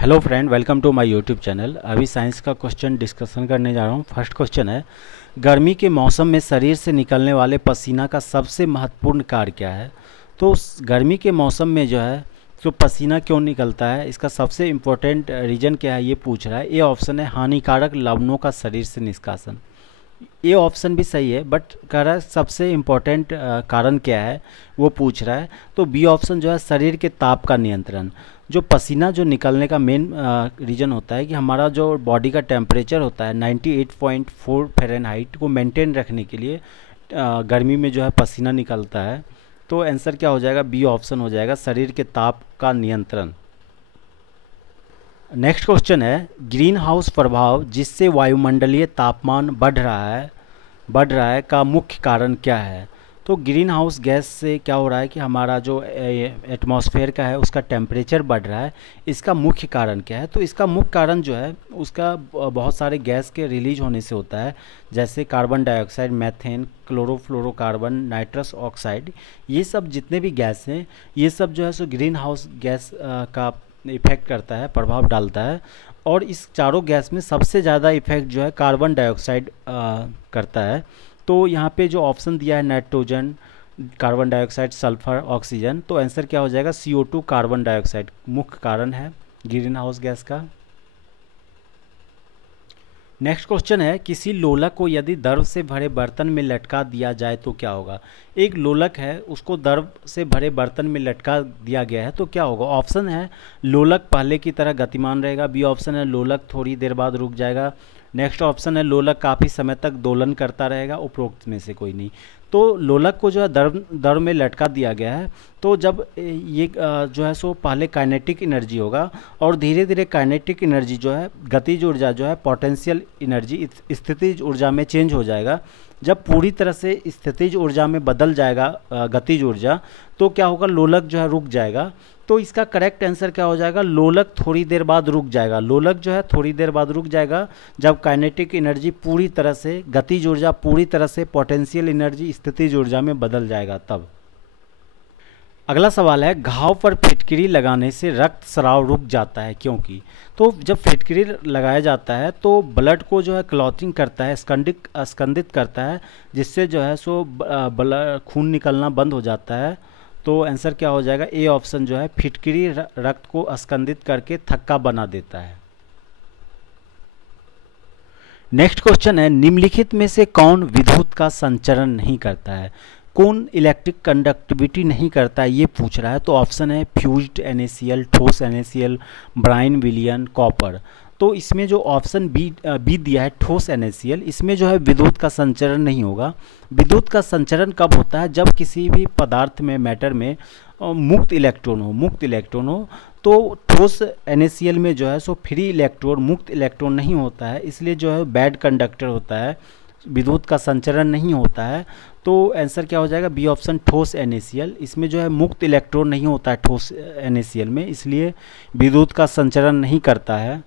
Hello friend, welcome to my YouTube channel. अभी science का question discussion करने जा रहा हूँ। फर्स्ट क्वेश्चन है, गर्मी के मौसम में शरीर से निकलने वाले पसीना का सबसे महत्वपूर्ण कार्य क्या है। तो गर्मी के मौसम में जो है तो पसीना क्यों निकलता है, इसका सबसे इम्पोर्टेंट रीज़न क्या है ये पूछ रहा है। ए ऑप्शन है हानिकारक लवणों का शरीर से निष्कासन। ये ऑप्शन भी सही है, बट कह रहा है सबसे इम्पोर्टेंट कारण क्या है वो पूछ रहा है। तो बी ऑप्शन जो है शरीर के ताप का नियंत्रण। जो पसीना जो निकलने का मेन रीज़न होता है कि हमारा जो बॉडी का टेम्परेचर होता है 98.4 फ़ारेनहाइट को मेंटेन रखने के लिए गर्मी में जो है पसीना निकलता है। तो आंसर क्या हो जाएगा, बी ऑप्शन हो जाएगा, शरीर के ताप का नियंत्रण। नेक्स्ट क्वेश्चन है, ग्रीन हाउस प्रभाव जिससे वायुमंडलीय तापमान बढ़ रहा है का मुख्य कारण क्या है। तो ग्रीन हाउस गैस से क्या हो रहा है कि हमारा जो एटमॉस्फेयर का है उसका टेम्परेचर बढ़ रहा है। इसका मुख्य कारण क्या है, तो इसका मुख्य कारण जो है उसका बहुत सारे गैस के रिलीज होने से होता है, जैसे carbon dioxide, methane, chlorofluorocarbon, nitrous oxide. ये सब जितने भी गैस हैं ये सब जो है सो ग्रीन हाउस गैस का इफ़ेक्ट करता है, प्रभाव डालता है। और इस चारों गैस में सबसे ज़्यादा इफ़ेक्ट जो है कार्बन डाइऑक्साइड करता है। तो यहाँ पे जो ऑप्शन दिया है nitrogen, carbon dioxide, sulphur, oxygen, तो आंसर क्या हो जाएगा CO2 कार्बन डाइऑक्साइड मुख्य कारण है ग्रीन हाउस गैस का। नेक्स्ट क्वेश्चन है, किसी लोलक को यदि द्रव से भरे बर्तन में लटका दिया जाए तो क्या होगा। एक लोलक है उसको द्रव से भरे बर्तन में लटका दिया गया है तो क्या होगा। ऑप्शन है लोलक पहले की तरह गतिमान रहेगा। बी ऑप्शन है लोलक थोड़ी देर बाद रुक जाएगा। नेक्स्ट ऑप्शन है लोलक काफ़ी समय तक दोलन करता रहेगा। उपरोक्त में से कोई नहीं। तो लोलक को जो है द्रव में लटका दिया गया है, तो जब ये जो है सो पहले काइनेटिक एनर्जी होगा और धीरे धीरे काइनेटिक एनर्जी जो है गतिज ऊर्जा जो है पोटेंशियल एनर्जी स्थितिज ऊर्जा में चेंज हो जाएगा। जब पूरी तरह से स्थितिज ऊर्जा में बदल जाएगा गतिज ऊर्जा, तो क्या होगा, लोलक जो है रुक जाएगा। तो इसका करेक्ट आंसर क्या हो जाएगा, लोलक थोड़ी देर बाद रुक जाएगा। लोलक जो है थोड़ी देर बाद रुक जाएगा जब काइनेटिक एनर्जी पूरी तरह से, गतिज ऊर्जा पूरी तरह से पोटेंशियल एनर्जी स्थितिज ऊर्जा में बदल जाएगा तब। अगला सवाल है, घाव पर फिटकिरी लगाने से रक्त स्राव रुक जाता है क्योंकि। तो जब फिटकिरी लगाया जाता है तो ब्लड को जो है क्लॉटिंग करता है, स्कंदित करता है, जिससे जो है सो खून निकलना बंद हो जाता है। तो आंसर क्या हो जाएगा, ए ऑप्शन जो है फिटकिरी रक्त को स्कंदित करके थक्का बना देता है। नेक्स्ट क्वेश्चन है, निम्नलिखित में से कौन विद्युत का संचरण नहीं करता है। कौन इलेक्ट्रिक कंडक्टिविटी नहीं करता है ये पूछ रहा है। तो ऑप्शन है फ्यूज्ड NaCl, ठोस NaCl, ब्राइन विलियन, कॉपर। तो इसमें जो ऑप्शन बी दिया है ठोस NaCl, इसमें जो है विद्युत का संचरण नहीं होगा। विद्युत का संचरण कब होता है, जब किसी भी पदार्थ में, मैटर में मुक्त इलेक्ट्रॉन हो। तो ठोस NaCl में जो है सो फ्री इलेक्ट्रॉन, मुक्त इलेक्ट्रॉन नहीं होता है, इसलिए जो है बैड कंडक्टर होता है, विद्युत का संचरण नहीं होता है। तो आंसर क्या हो जाएगा, बी ऑप्शन ठोस NaCl। इसमें जो है मुक्त इलेक्ट्रॉन नहीं होता है ठोस NaCl में, इसलिए विद्युत का संचरण नहीं करता है।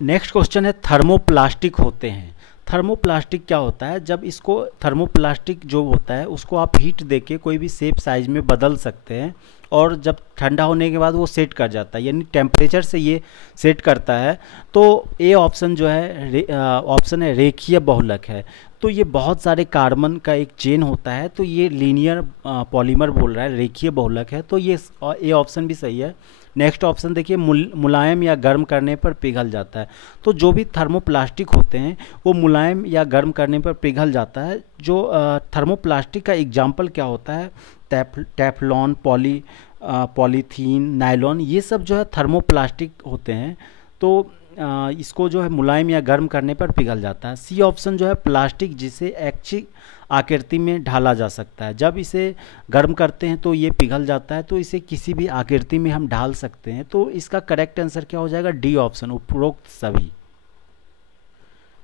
नेक्स्ट क्वेश्चन है, थर्मोप्लास्टिक होते हैं। थर्मोप्लास्टिक क्या होता है, जब इसको थर्मोप्लास्टिक जो होता है उसको आप हीट देके कोई भी शेप साइज में बदल सकते हैं और जब ठंडा होने के बाद वो सेट कर जाता है, यानी टेम्परेचर से ये सेट करता है। तो ए ऑप्शन जो है ऑप्शन है रेखीय बहुलक है। तो ये बहुत सारे कार्बन का एक चेन होता है, तो ये लीनियर पॉलीमर बोल रहा है, रेखीय बहुलक है, तो ये ए ऑप्शन भी सही है। नेक्स्ट ऑप्शन देखिए, मुलायम या गर्म करने पर पिघल जाता है। तो जो भी थर्मोप्लास्टिक होते हैं वो मुलायम या गर्म करने पर पिघल जाता है। जो थर्मोप्लास्टिक का एग्जाम्पल क्या होता है, टेफ्लॉन, पॉलीथीन, नायलॉन, ये सब जो है थर्मोप्लास्टिक होते हैं। तो इसको जो है मुलायम या गर्म करने पर पिघल जाता है। सी ऑप्शन जो है प्लास्टिक जिसे ऐच्छिक आकृति में ढाला जा सकता है। जब इसे गर्म करते हैं तो ये पिघल जाता है, तो इसे किसी भी आकृति में हम ढाल सकते हैं। तो इसका करेक्ट आंसर क्या हो जाएगा, डी ऑप्शन, उपरोक्त सभी।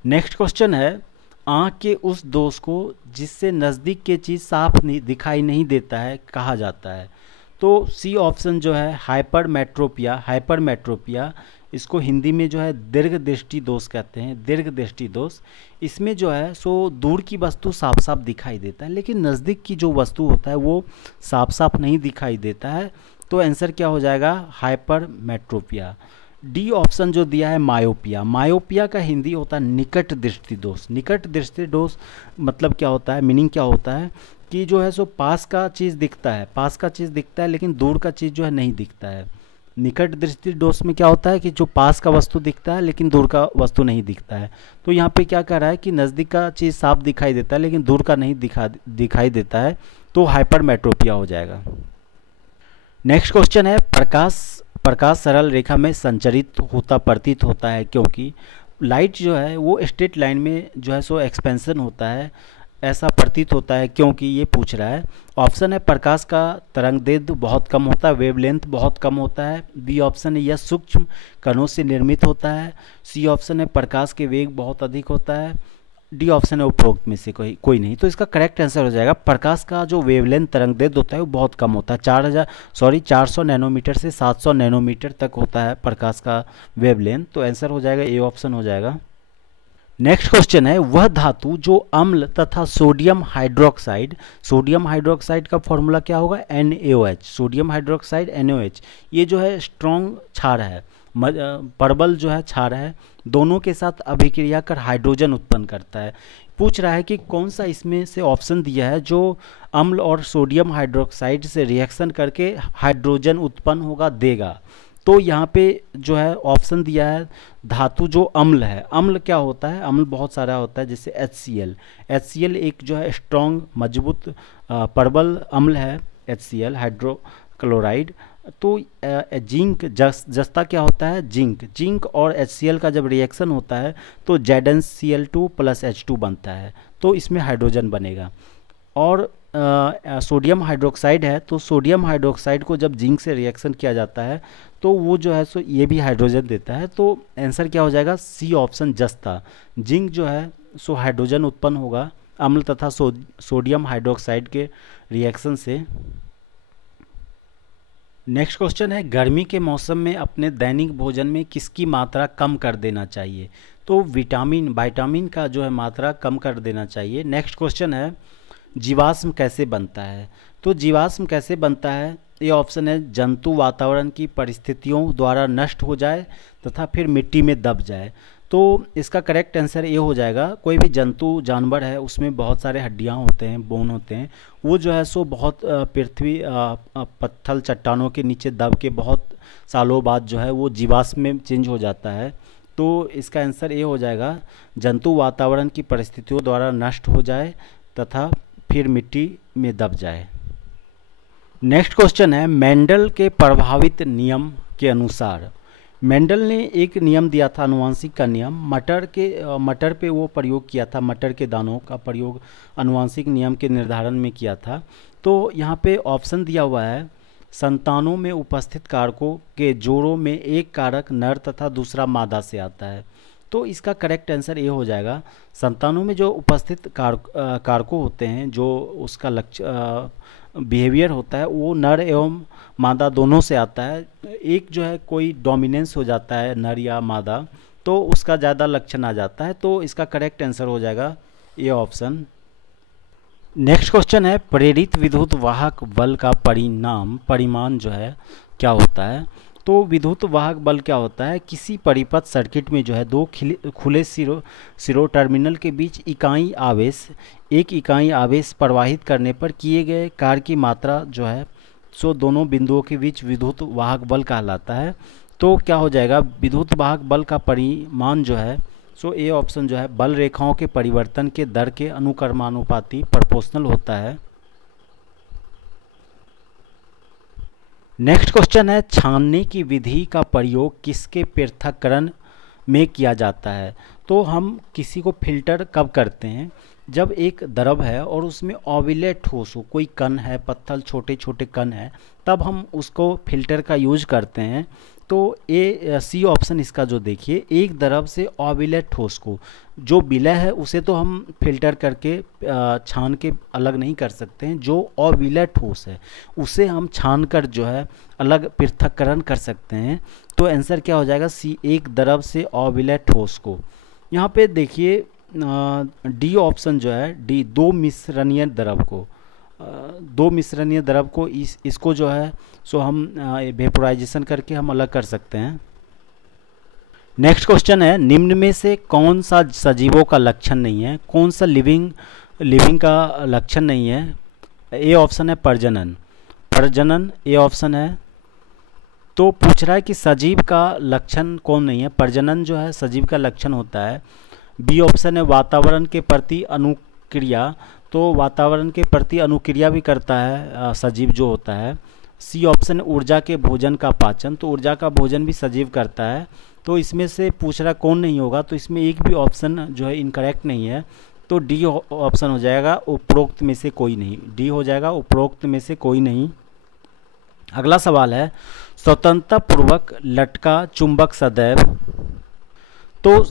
नेक्स्ट क्वेश्चन है, आँख के उस दोष को जिससे नज़दीक की चीज़ साफ दिखाई नहीं देता है कहा जाता है। तो सी ऑप्शन जो है हाइपरमेट्रोपिया, इसको हिंदी में जो है दीर्घ दृष्टि दोष कहते हैं, दीर्घ दृष्टि दोष। इसमें जो है सो दूर की वस्तु साफ साफ दिखाई देता है, लेकिन नज़दीक की जो वस्तु होता है वो साफ साफ नहीं दिखाई देता है। तो आंसर क्या हो जाएगा, हाइपरमेट्रोपिया। डी ऑप्शन जो दिया है मायोपिया, मायोपिया का हिंदी होता है निकट दृष्टि दोष। निकट दृष्टि दोष मतलब क्या होता है, मीनिंग क्या होता है कि जो है सो पास का चीज़ दिखता है, पास का चीज़ दिखता है लेकिन दूर का चीज़ जो है नहीं दिखता है। निकट दृष्टि दोष में क्या होता है कि जो पास का वस्तु दिखता है लेकिन दूर का वस्तु नहीं दिखता है। तो यहाँ पे क्या कर रहा है कि नज़दीक का चीज़ साफ दिखाई देता है लेकिन दूर का नहीं दिखाई देता है, तो हाइपरमेट्रोपिया हो जाएगा। नेक्स्ट क्वेश्चन है, प्रकाश सरल रेखा में संचरित होता प्रतीत होता है क्योंकि लाइट जो है वो स्ट्रेट लाइन में जो है सो एक्सपेंशन होता है, ऐसा प्रतीत होता है क्योंकि ये पूछ रहा है। ऑप्शन है प्रकाश का तरंगदैर्घ्य बहुत कम होता है, वेवलेंथ बहुत कम होता है। बी ऑप्शन है यह सूक्ष्म कणों से निर्मित होता है। सी ऑप्शन है प्रकाश के वेग बहुत अधिक होता है। डी ऑप्शन है उपरोक्त में से कोई नहीं। तो इसका करेक्ट आंसर हो जाएगा प्रकाश का जो वेवलेंथ तरंगदैर्घ्य होता है वो बहुत कम होता है, 400 नैनोमीटर से 700 नैनोमीटर तक होता है प्रकाश का वेवलेंथ। तो आंसर हो जाएगा ए ऑप्शन हो जाएगा। नेक्स्ट क्वेश्चन है, वह धातु जो अम्ल तथा सोडियम हाइड्रोक्साइड का फॉर्मूला क्या होगा, NaOH। सोडियम हाइड्रोक्साइड NaOH ये जो है स्ट्रॉन्ग क्षार है, प्रबल जो है क्षार है, दोनों के साथ अभिक्रिया कर हाइड्रोजन उत्पन्न करता है। पूछ रहा है कि कौन सा इसमें से ऑप्शन दिया है जो अम्ल और सोडियम हाइड्रोक्साइड से रिएक्शन करके हाइड्रोजन उत्पन्न होगा, देगा। तो यहाँ पे जो है ऑप्शन दिया है धातु जो अम्ल है। अम्ल क्या होता है, अम्ल बहुत सारा होता है, जैसे HCl एक जो है स्ट्रॉन्ग मजबूत प्रबल अम्ल है, HCl हाइड्रोक्लोराइड। तो जिंक जस्ता क्या होता है, जिंक और HCl का जब रिएक्शन होता है तो ZnCl2 + H2 बनता है, तो इसमें हाइड्रोजन बनेगा। और सोडियम हाइड्रोक्साइड है, तो सोडियम हाइड्रोक्साइड को जब जिंक से रिएक्शन किया जाता है तो वो जो है सो ये भी हाइड्रोजन देता है। तो आंसर क्या हो जाएगा, सी ऑप्शन जस्ता। जिंक जो है सो हाइड्रोजन उत्पन्न होगा अम्ल तथा सोडियम हाइड्रोक्साइड के रिएक्शन से। नेक्स्ट क्वेश्चन है, गर्मी के मौसम में अपने दैनिक भोजन में किसकी मात्रा कम कर देना चाहिए। तो विटामिन का जो है मात्रा कम कर देना चाहिए। नेक्स्ट क्वेश्चन है, जीवाश्म कैसे बनता है। तो जीवाश्म कैसे बनता है, ये ऑप्शन है जंतु वातावरण की परिस्थितियों द्वारा नष्ट हो जाए तथा फिर मिट्टी में दब जाए। तो इसका करेक्ट आंसर ये हो जाएगा, कोई भी जंतु जानवर है उसमें बहुत सारे हड्डियां होते हैं, बोन होते हैं, वो जो है सो बहुत पृथ्वी पत्थर चट्टानों के नीचे दब के बहुत सालों बाद जो है वो जीवाश्म में चेंज हो जाता है। तो इसका आंसर ये हो जाएगा जंतु वातावरण की परिस्थितियों द्वारा नष्ट हो जाए तथा फिर मिट्टी में दब जाए। नेक्स्ट क्वेश्चन है, मेंडल के प्रभावित नियम के अनुसार। मेंडल ने एक नियम दिया था, आनुवांशिक का नियम, मटर पे वो प्रयोग किया था, मटर के दानों का प्रयोग आनुवांशिक नियम के निर्धारण में किया था। तो यहाँ पे ऑप्शन दिया हुआ है, संतानों में उपस्थित कारकों के जोड़ों में एक कारक नर तथा दूसरा मादा से आता है। तो इसका करेक्ट आंसर ये हो जाएगा, संतानों में जो उपस्थित कारकों होते हैं, जो उसका लक्ष्य बिहेवियर होता है वो नर एवं मादा दोनों से आता है। एक जो है कोई डोमिनेंस हो जाता है नर या मादा तो उसका ज़्यादा लक्षण आ जाता है। तो इसका करेक्ट आंसर हो जाएगा ये ऑप्शन। नेक्स्ट क्वेश्चन है, प्रेरित विद्युत वाहक बल का परिमाण जो है क्या होता है। तो विद्युत वाहक बल क्या होता है, किसी परिपथ सर्किट में जो है दो खुले सिरों टर्मिनल के बीच एक इकाई आवेश प्रवाहित करने पर किए गए कार्य की मात्रा जो है सो दोनों बिंदुओं के बीच विद्युत वाहक बल कहलाता है। तो क्या हो जाएगा, विद्युत वाहक बल का परिमाण जो है सो ए ऑप्शन जो है बल रेखाओं के परिवर्तन के दर के अनुक्रमानुपाती प्रोपोर्शनल होता है। नेक्स्ट क्वेश्चन है, छानने की विधि का प्रयोग किसके पृथक्करण में किया जाता है। तो हम किसी को फिल्टर कब करते हैं, जब एक द्रव है और उसमें ऑविले ठोस हो, कोई कण है, पत्थर छोटे छोटे कण है, तब हम उसको फिल्टर का यूज करते हैं। तो सी ऑप्शन इसका जो देखिए, एक द्रव से ऑविले ठोस को, जो विलय है उसे तो हम फिल्टर करके छान के अलग नहीं कर सकते हैं, जो अविलय ठोस है उसे हम छान कर जो है अलग पृथक्करण कर सकते हैं। तो आंसर क्या हो जाएगा, सी, एक द्रव से अविलय ठोस को। यहाँ पे देखिए डी ऑप्शन जो है, डी, दो मिश्रणीय द्रव को, दो मिश्रणीय द्रव को इसको जो है सो हम वेपोराइजेशन करके हम अलग कर सकते हैं। नेक्स्ट क्वेश्चन है, निम्न में से कौन सा सजीवों का लक्षण नहीं है, कौन सा लिविंग का लक्षण नहीं है। ए ऑप्शन है प्रजनन ए ऑप्शन है। तो पूछ रहा है कि सजीव का लक्षण कौन नहीं है, प्रजनन जो है सजीव का लक्षण होता है। बी ऑप्शन है वातावरण के प्रति अनुक्रिया, तो वातावरण के प्रति अनुक्रिया भी करता है सजीव जो होता है। सी ऑप्शन ऊर्जा के भोजन का पाचन, तो ऊर्जा का भोजन भी सजीव करता है। तो इसमें से पूछ रहा कौन नहीं होगा, तो इसमें एक भी ऑप्शन जो है इनकरेक्ट नहीं है, तो डी ऑप्शन हो जाएगा उपरोक्त में से कोई नहीं, डी हो जाएगा उपरोक्त में से कोई नहीं। अगला सवाल है, स्वतंत्रता पूर्वक लटका चुंबक सदैव, तो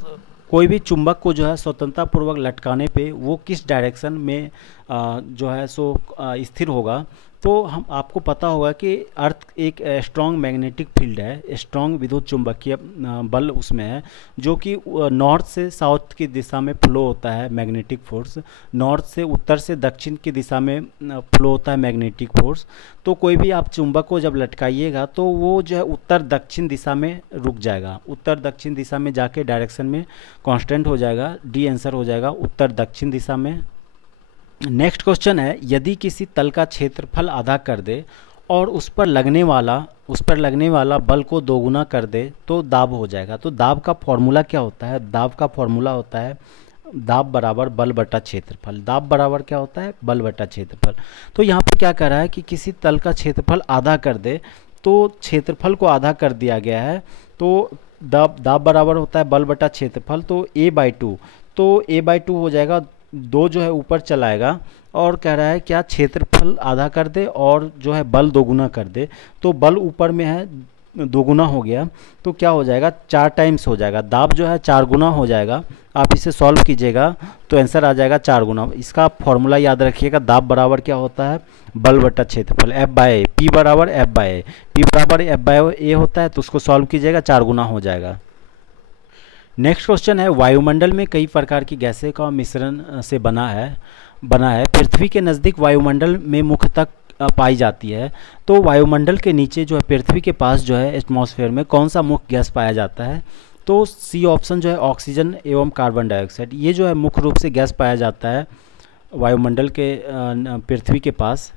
कोई भी चुंबक को जो है स्वतंत्रता पूर्वक लटकाने पे वो किस डायरेक्शन में जो है सो स्थिर होगा। तो हम आपको पता होगा कि अर्थ एक स्ट्रॉन्ग मैग्नेटिक फील्ड है, स्ट्रॉन्ग विद्युत चुंबकीय बल उसमें है, जो कि नॉर्थ से साउथ की दिशा में फ्लो होता है मैग्नेटिक फोर्स, नॉर्थ से उत्तर से दक्षिण की दिशा में फ्लो होता है मैग्नेटिक फोर्स। तो कोई भी आप चुंबक को जब लटकाइएगा तो वो जो है उत्तर दक्षिण दिशा में रुक जाएगा, उत्तर दक्षिण दिशा में जाके डायरेक्शन में कांस्टेंट हो जाएगा, डी आंसर हो जाएगा उत्तर दक्षिण दिशा में। नेक्स्ट क्वेश्चन है, यदि किसी तल का क्षेत्रफल आधा कर दे और उस पर लगने वाला बल को दोगुना कर दे तो दाब हो जाएगा। तो दाब का फॉर्मूला क्या होता है, दाब का फॉर्मूला होता है दाब बराबर बल बटा क्षेत्रफल, दाब बराबर क्या होता है बल बटा क्षेत्रफल। तो यहाँ पे क्या कर रहा है कि किसी तल का क्षेत्रफल आधा कर दे, तो क्षेत्रफल को आधा कर दिया गया है, तो दाब बराबर होता है बल बटा क्षेत्रफल, तो a/2, तो a/2 हो जाएगा, दो जो है ऊपर चलाएगा और कह रहा है क्या क्षेत्रफल आधा कर दे और जो है बल दोगुना कर दे। तो बल ऊपर में है दोगुना हो गया, तो क्या हो जाएगा 4 टाइम्स हो जाएगा, दाब जो है 4 गुना हो जाएगा। आप इसे सॉल्व कीजिएगा तो आंसर आ जाएगा 4 गुना। इसका फॉर्मूला याद रखिएगा, दाब बराबर क्या होता है बल बटा क्षेत्रफल, F/A, P बराबर F/A, P बराबर F/A होता है, तो उसको सॉल्व कीजिएगा 4 गुना हो जाएगा। नेक्स्ट क्वेश्चन है, वायुमंडल में कई प्रकार की गैसें का मिश्रण से बना है पृथ्वी के नज़दीक वायुमंडल में मुख्यतः पाई जाती है। तो वायुमंडल के नीचे जो है पृथ्वी के पास जो है एटमॉस्फेयर में कौन सा मुख्य गैस पाया जाता है। तो सी ऑप्शन जो है ऑक्सीजन एवं कार्बन डाइऑक्साइड, ये जो है मुख्य रूप से गैस पाया जाता है वायुमंडल के पृथ्वी के पास।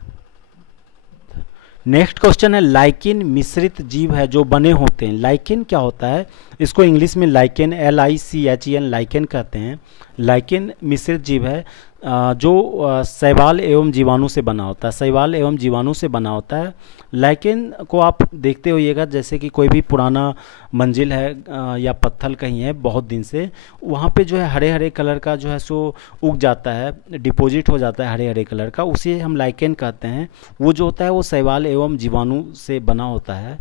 नेक्स्ट क्वेश्चन है, लाइकेन मिश्रित जीव है जो बने होते हैं। लाइकेन क्या होता है, इसको इंग्लिश में लाइकेन LICHEN लाइकेन कहते हैं। लाइकेन मिश्रित जीव है जो शैवाल एवं जीवाणु से बना होता है, शैवाल एवं जीवाणु से बना होता है। लाइकेन को आप देखते होइएगा, जैसे कि कोई भी पुराना मंजिल है या पत्थर कहीं है बहुत दिन से, वहाँ पे जो है हरे हरे कलर का जो है सो उग जाता है, डिपॉजिट हो जाता है हरे हरे कलर का, उसे हम लाइकेन कहते हैं। वो जो होता है वो शैवाल एवं जीवाणु से बना होता है।